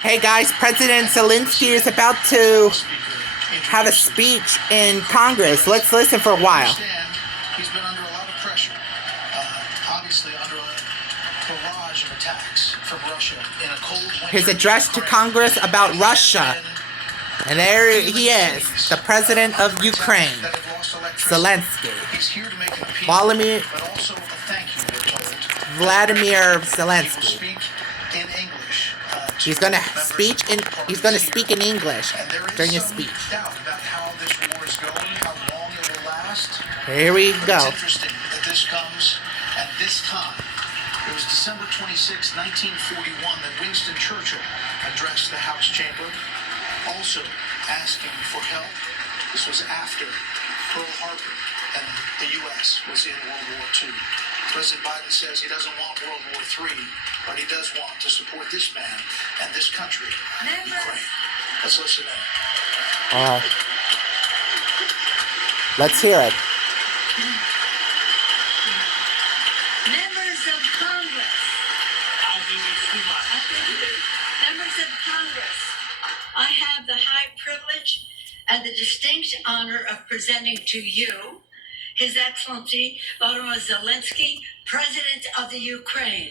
Hey guys, President Zelenskyy is about to have a speech in Congress. Let's listen for a while. He's been under a lot of pressure, obviously under a barrage of attacks from Russia in a cold winter. His address to Congress about Russia. And there he is, the President of Ukraine, Zelenskyy. He's here to make an appeal, Vladimir but also a thank you, we're told. Zelenskyy. Speak in English. He's going to speak in English during his speech. Doubt about how this war is going, how long it will last. Here we go. It's interesting that this comes at this time. It was December 26, 1941, that Winston Churchill addressed the House chamber, also asking for help. This was after Pearl Harbor and the U.S. was in World War II. President Biden says he doesn't want World War III, but he does want to support this man and this country, Ukraine. Let's listen in. Let's hear it. Members of Congress. Members of Congress, I have the high privilege and the distinct honor of presenting to you His Excellency Volodymyr Zelenskyy, President of the Ukraine.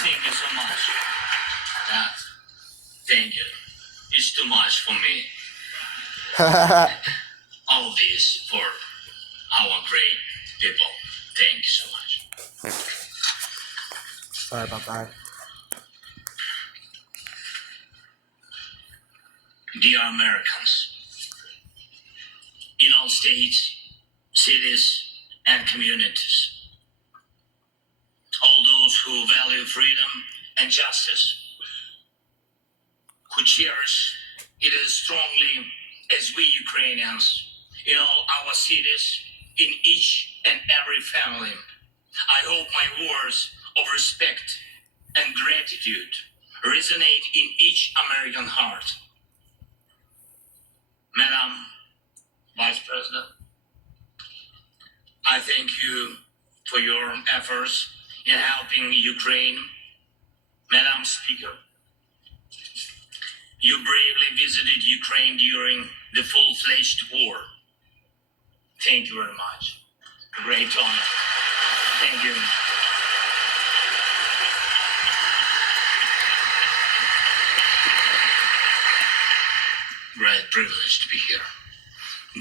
Thank you so much. Thank you. It's too much for me. All this for our great people. Thank you so much. Sorry about that. Dear Americans, in all states, cities, and communities, all those who value freedom and justice, who cherish it as strongly as we Ukrainians, in all our cities, in each and every family, I hope my words of respect and gratitude resonate in each American heart. Madam Vice President, I thank you for your efforts in helping Ukraine. Madam Speaker, you bravely visited Ukraine during the full-fledged war. Thank you very much. Great honor. Thank you. Great privilege to be here.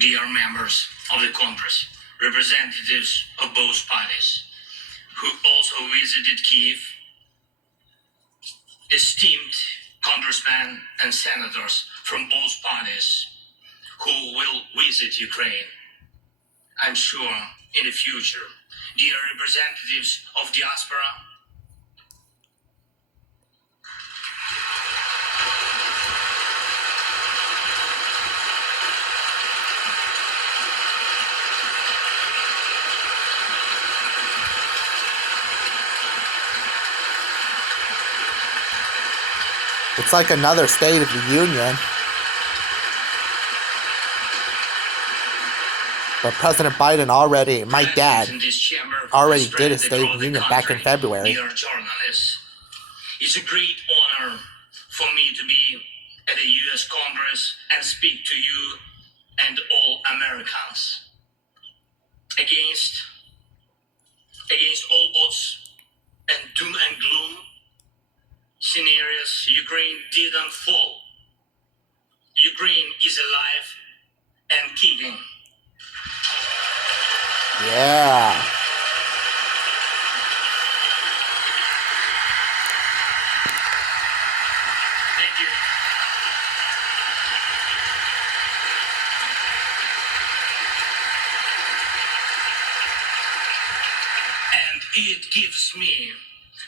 Dear members of the Congress, representatives of both parties, who also visited Kiev, esteemed congressmen and senators from both parties who will visit Ukraine, I'm sure in the future, dear representatives of diaspora, It's like another State of the Union. But President Biden already, my dad, in this chamber already did a spread State of across the the Union back in country. February. Dear journalists, it's a great honor for me to be at the U.S. Congress and speak to you and all Americans. Against all odds and doom and gloom scenarios, Ukraine didn't fall. Ukraine is alive and kicking. Yeah. Thank you. And it gives me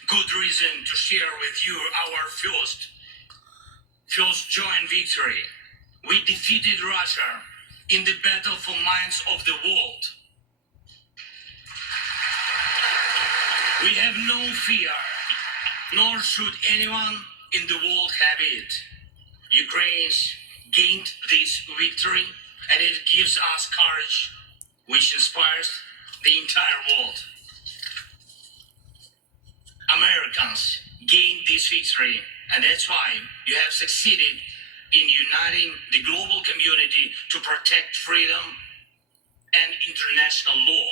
good reason to share with you our first joint victory. We defeated Russia in the battle for minds of the world. We have no fear, nor should anyone in the world have it. Ukrainians gained this victory, and it gives us courage, which inspires the entire world. Americans gained this victory, and that's why you have succeeded in uniting the global community to protect freedom and international law.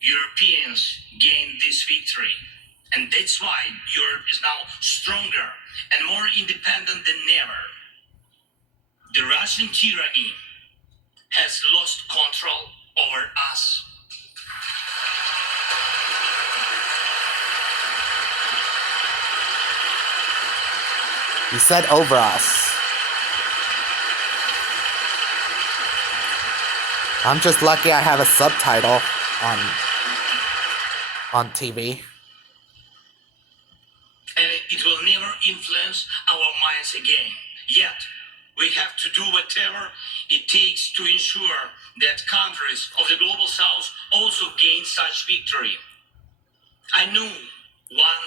Europeans gained this victory, and that's why Europe is now stronger and more independent than ever. The Russian tyranny has lost control over us. You said over us. I'm just lucky I have a subtitle on TV. And it will never influence our minds again. Yet, we have to do whatever it takes to ensure that countries of the global south also gain such victory. I know one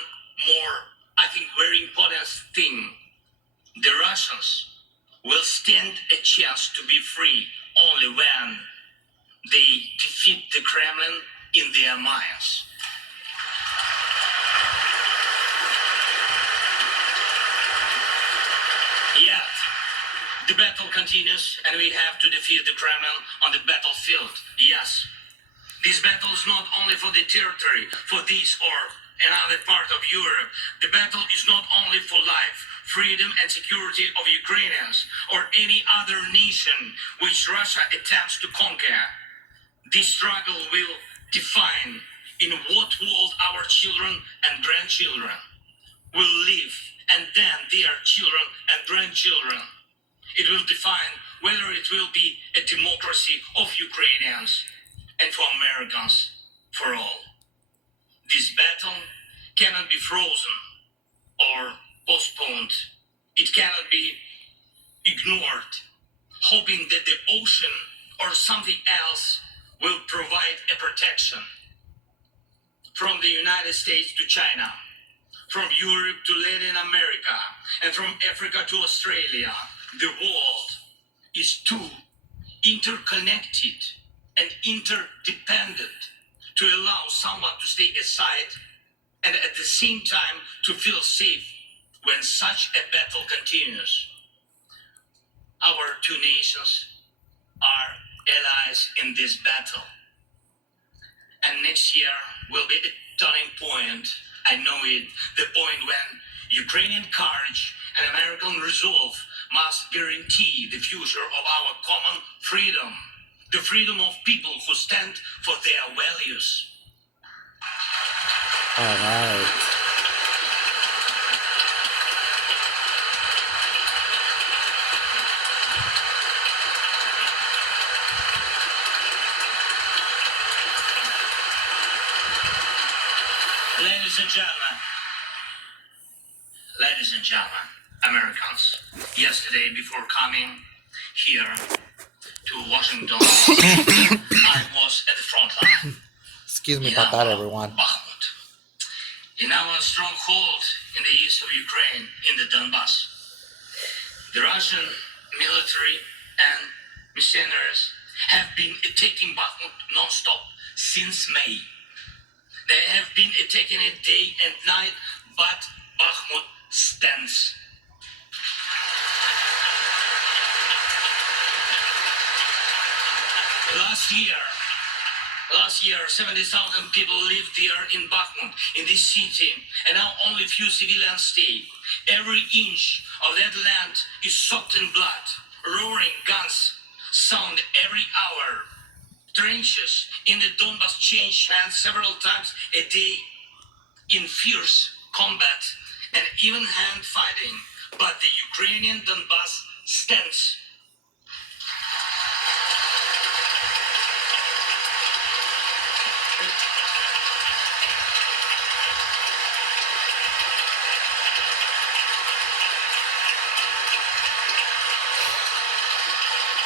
more, I think, very important thing. The Russians will stand a chance to be free only when they defeat the Kremlin in their minds. Yet, the battle continues, and we have to defeat the Kremlin on the battlefield. Yes, this battle is not only for the territory, for this or another part of Europe. The battle is not only for life, freedom and security of Ukrainians or any other nation which Russia attempts to conquer. This struggle will define in what world our children and grandchildren will live, and then their children and grandchildren. It will define whether it will be a democracy of Ukrainians and for Americans for all. This battle cannot be frozen or postponed. It cannot be ignored, hoping that the ocean or something else will provide a protection. From the United States to China, from Europe to Latin America, and from Africa to Australia, the world is too interconnected and interdependent to allow someone to stay aside and at the same time to feel safe when such a battle continues. Our two nations are allies in this battle. And next year will be a turning point. I know it, the point when Ukrainian courage and American resolve must guarantee the future of our common freedom, the freedom of people who stand for their values. All right. Ladies and gentlemen, Americans, yesterday before coming here to Washington, I was at the front line. Excuse me about that, everyone. Bakhmut, in our stronghold in the east of Ukraine, in the Donbass. The Russian military and mercenaries have been attacking Bakhmut non-stop since May. They have been attacking it day and night, but Bakhmut stands. Last year, 70,000 people lived there in Bakhmut, in this city, and now only few civilians stay. Every inch of that land is soaked in blood. Roaring guns sound every hour. Trenches in the Donbass change hands several times a day in fierce combat and even hand fighting. But the Ukrainian Donbass stands.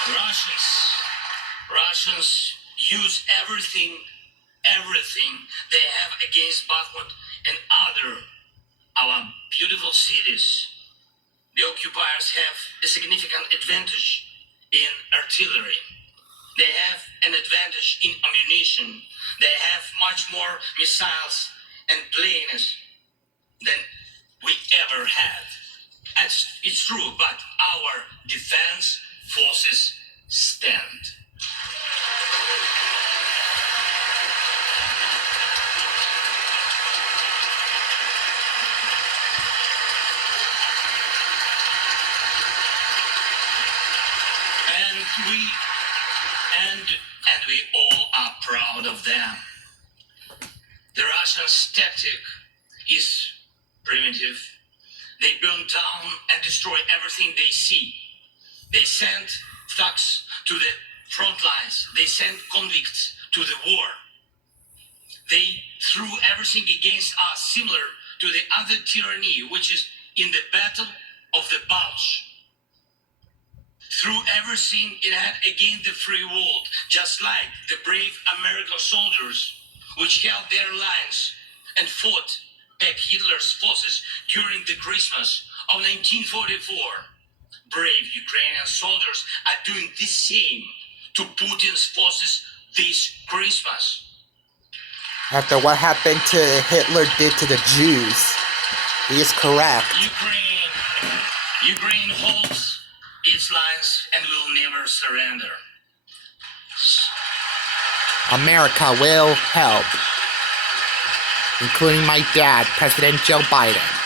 Russians Russians use everything they have against Bakhmut and other our beautiful cities. The occupiers have a significant advantage in artillery. They have an advantage in ammunition. They have much more missiles and planes than we ever had. It's true, but our defense forces stand. And we all are proud of them. The Russians' tactic is primitive. They burn down and destroy everything they see. They send thugs to the front lines. They send convicts to the war. They threw everything against us, similar to the other tyranny, which is in the battle of the Bulge. Threw everything it had against the free world, just like the brave American soldiers, which held their lines and fought back Hitler's forces during the Christmas of 1944. Brave Ukrainian soldiers are doing the same to Putin's forces this Christmas. After what happened to Hitler did to the Jews, he is correct. Ukraine holds its lines and will never surrender. America will help, including my dad, President Joe Biden.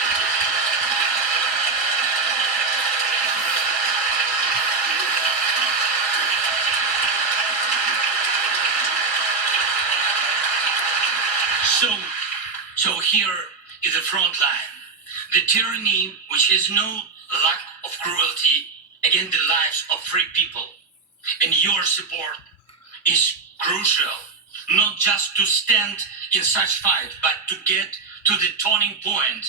So here is the front line. The tyranny which has no lack of cruelty against the lives of free people. And your support is crucial, not just to stand in such fight, but to get to the turning point,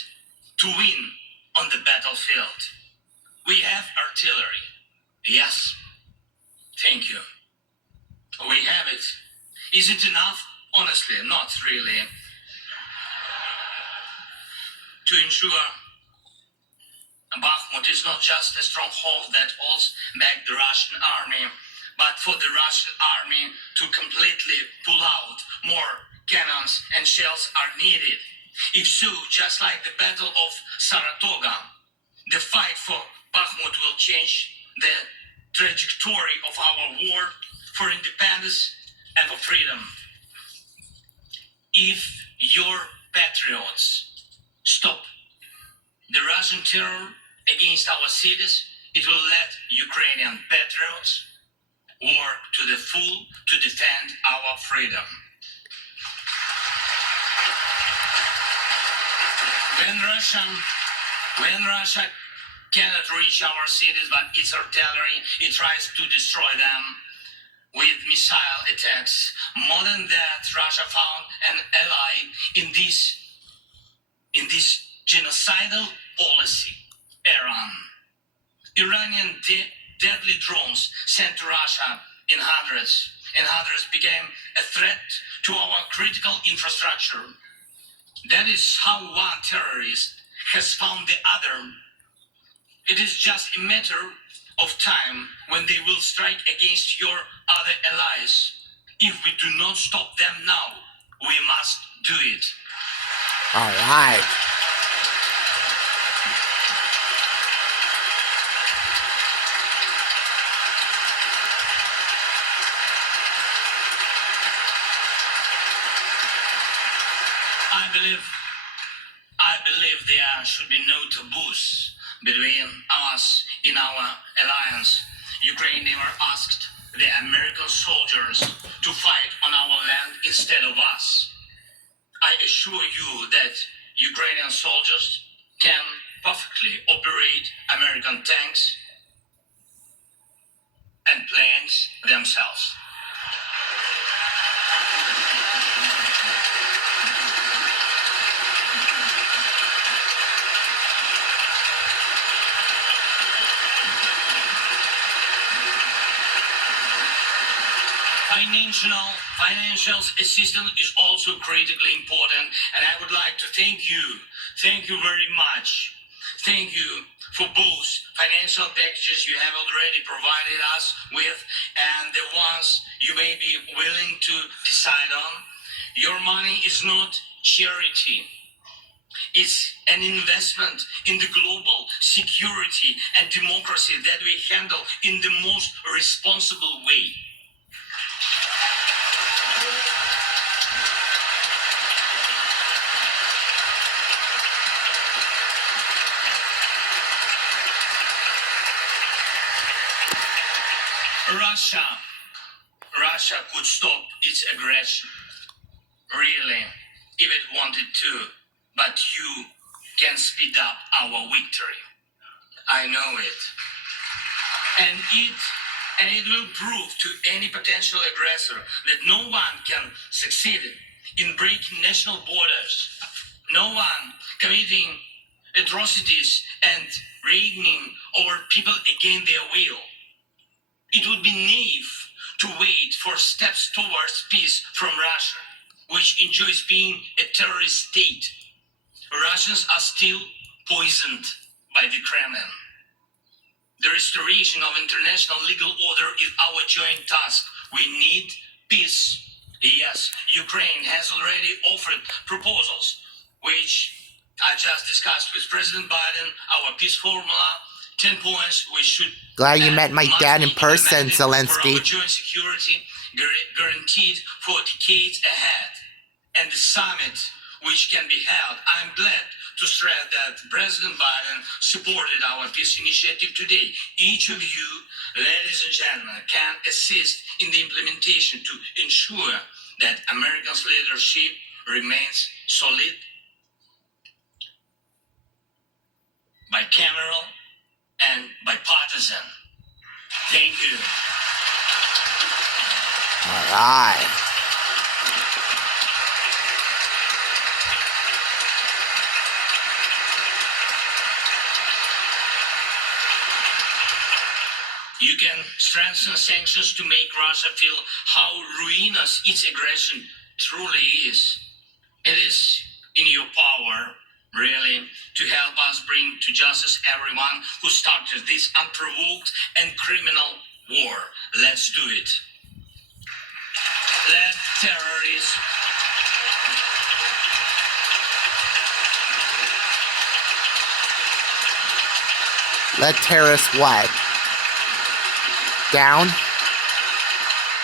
to win on the battlefield. We have artillery. Yes. Thank you. We have it. Is it enough? Honestly, not really. To ensure Bakhmut is not just a stronghold that holds back the Russian army, but for the Russian army to completely pull out, more cannons and shells are needed. If so, just like the Battle of Saratoga, the fight for Bakhmut will change the trajectory of our war for independence and for freedom. If your patriots stop the Russian terror against our cities, it will let Ukrainian patriots work to the full to defend our freedom. When Russia cannot reach our cities, but its artillery, it tries to destroy them with missile attacks. More than that, Russia found an ally in this genocidal policy, Iran. Iranian deadly drones sent to Russia in hundreds became a threat to our critical infrastructure. That is how one terrorist has found the other. It is just a matter of time when they will strike against your other allies. If we do not stop them now, we must do it. All right. I believe there should be no taboos between us in our alliance. Ukraine never asked the American soldiers to fight on our land instead of us. I assure you that Ukrainian soldiers can perfectly operate American tanks and planes themselves. I Financial assistance is also critically important, and I would like to thank you. Thank you very much. Thank you for both financial packages you have already provided us with and the ones you may be willing to decide on. Your money is not charity. It's an investment in the global security and democracy that we handle in the most responsible way. Russia could stop its aggression, really, if it wanted to, but you can speed up our victory. I know it. And it will prove to any potential aggressor that no one can succeed in breaking national borders. No one committing atrocities and reigning over people against their will. It would be naive to wait for steps towards peace from Russia, which enjoys being a terrorist state. Russians are still poisoned by the Kremlin. The restoration of international legal order is our joint task. We need peace. Yes, Ukraine has already offered proposals, which I just discussed with President Biden, our peace formula, 10 points we should... Glad you met my dad in person, for our Zelenskyy. joint security guaranteed for decades ahead. And the summit, which can be held, I'm glad to stress that President Biden supported our peace initiative today. Each of you, ladies and gentlemen, can assist in the implementation to ensure that America's leadership remains solid, bicameral, and bipartisan. Thank you. All right. You can strengthen sanctions to make Russia feel how ruinous its aggression truly is. It is in your power, really, to help us bring to justice everyone who started this unprovoked and criminal war. Let's do it. Let terrorists... Let terrorists what? Down?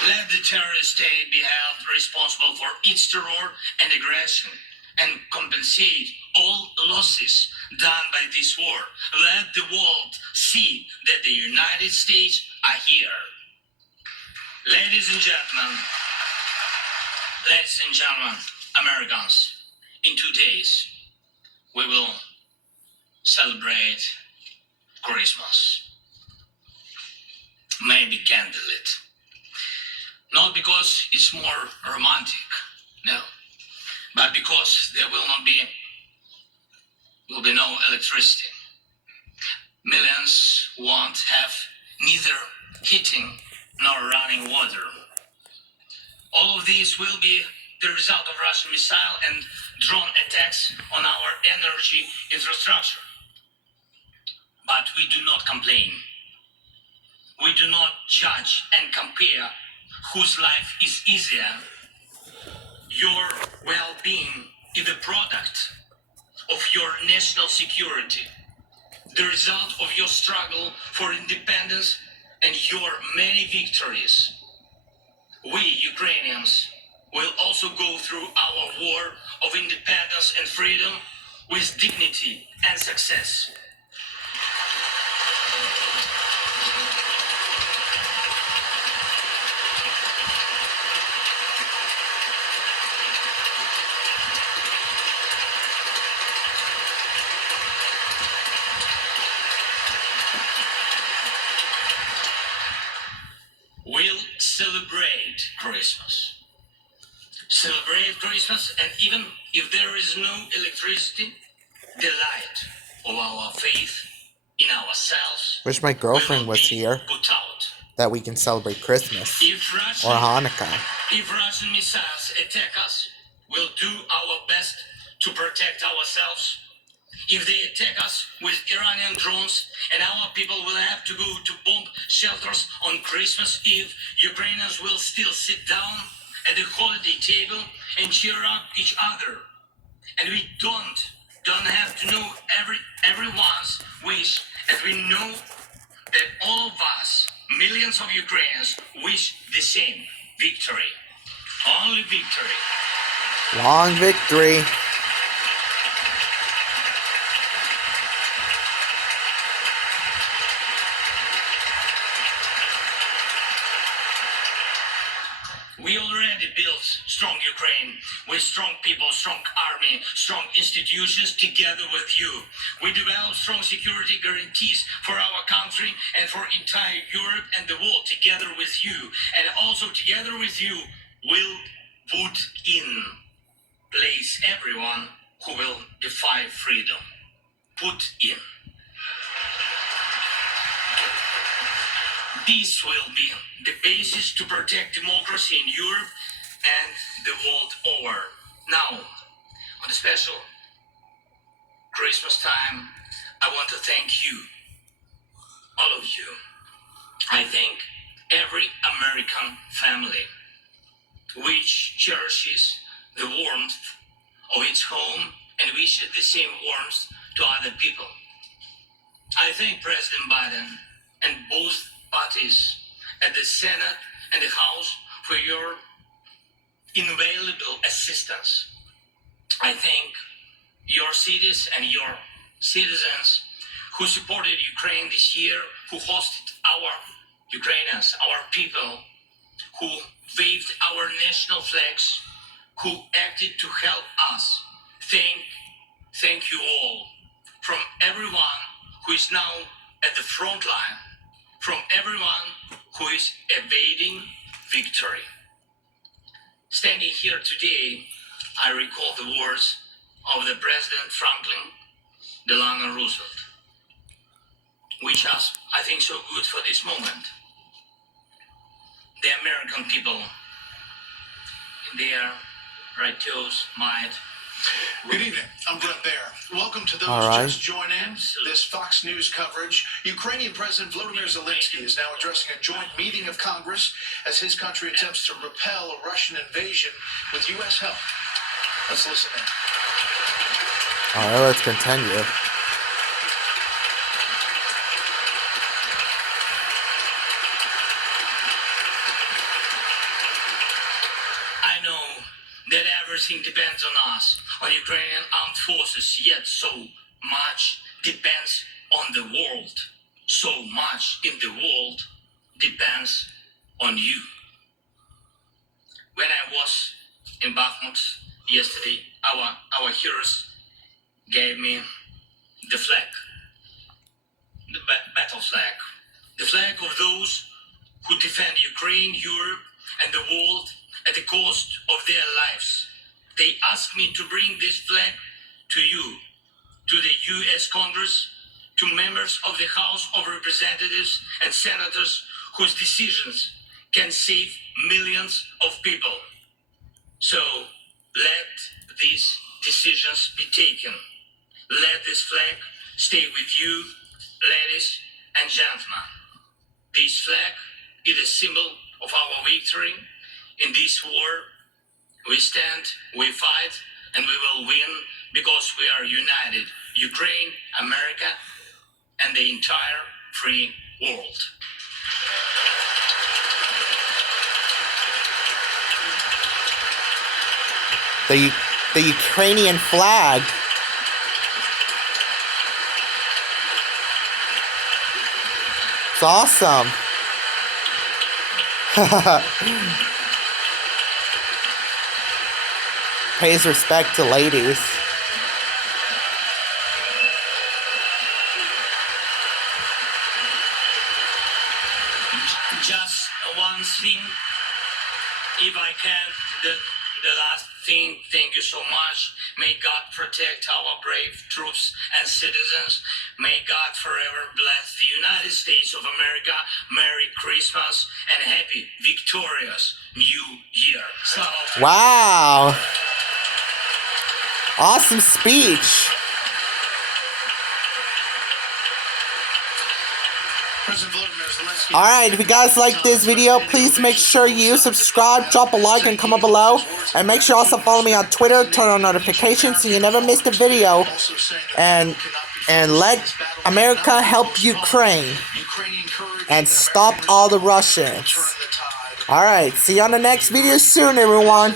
Let the terrorist state be held responsible for its terror and aggression and compensate all losses done by this war. Let the world see that the United States are here. Ladies and gentlemen, Americans, in 2 days, we will celebrate Christmas. Maybe candlelit. Not because it's more romantic, no, but because there will be no electricity. Millions won't have neither heating nor running water. All of these will be the result of Russian missile and drone attacks on our energy infrastructure. But we do not complain. We do not judge and compare whose life is easier. Your well-being is the product of your national security, the result of your struggle for independence and your many victories. We, Ukrainians, will also go through our war of independence and freedom with dignity and success. We'll celebrate Christmas. Celebrate Christmas, and even if there is no electricity, the light of our faith in ourselves Wish my girlfriend will was be here. put out. that we can celebrate Christmas If or Hanukkah. Russian missiles attack us, we'll do our best to protect ourselves. If they attack us with Iranian drones and our people will have to go to bomb shelters on Christmas Eve, Ukrainians will still sit down at the holiday table and cheer up each other. And we don't have to know everyone's wish, as we know that all of us, millions of Ukrainians, wish the same victory. Only victory. Long victory. We already built strong Ukraine with strong people, strong army, strong institutions together with you. We developed strong security guarantees for our country and for entire Europe and the world together with you. And also together with you, we'll put in place everyone who will defy freedom. Put in. This will be the basis to protect democracy in Europe and the world over. Now, on the special Christmas time, I want to thank you, all of you. I thank every American family which cherishes the warmth of its home and wishes the same warmth to other people. I thank President Biden and both parties at the Senate and the House for your invaluable assistance. I thank your cities and your citizens who supported Ukraine this year, who hosted our Ukrainians, our people, who waved our national flags, who acted to help us. Thank you all, from everyone who is now at the front line, from everyone who is evading victory. Standing here today, I recall the words of the President Franklin Delano Roosevelt, which are, I think, so good for this moment. The American people, in their righteous might. Good evening. I'm Brett Baer. Welcome to those All right. just joining in this Fox News coverage. Ukrainian President Volodymyr Zelenskyy is now addressing a joint meeting of Congress as his country attempts to repel a Russian invasion with U.S. help. Let's listen in. All right, let's continue. I know that everything depends on us, on Ukrainian armed forces, yet so much depends on the world. So much in the world depends on you. When I was in Bakhmut yesterday, our heroes gave me the flag, the battle flag, the flag of those who defend Ukraine, Europe, and the world at the cost of their lives. They asked me to bring this flag to you, to the U.S. Congress, to members of the House of Representatives and Senators whose decisions can save millions of people. So let these decisions be taken. Let this flag stay with you, ladies and gentlemen. This flag is a symbol of our victory. In this war, we stand, we fight, and we will win because we are united. Ukraine, America, and the entire free world. The Ukrainian flag. It's awesome. Pays respect to ladies. Just one thing, if I can, The last thing, thank you so much. May God protect our brave troops and citizens. May God forever bless the United States of America. Merry Christmas and happy, victorious New Year. So, Wow. Awesome speech. President Volodymyr Zelenskyy. Alright, if you guys like this video, please make sure you subscribe, drop a like, and comment below. And make sure you also follow me on Twitter, turn on notifications so you never miss a video. And let America help Ukraine. And stop all the Russians. Alright, see you on the next video soon, everyone.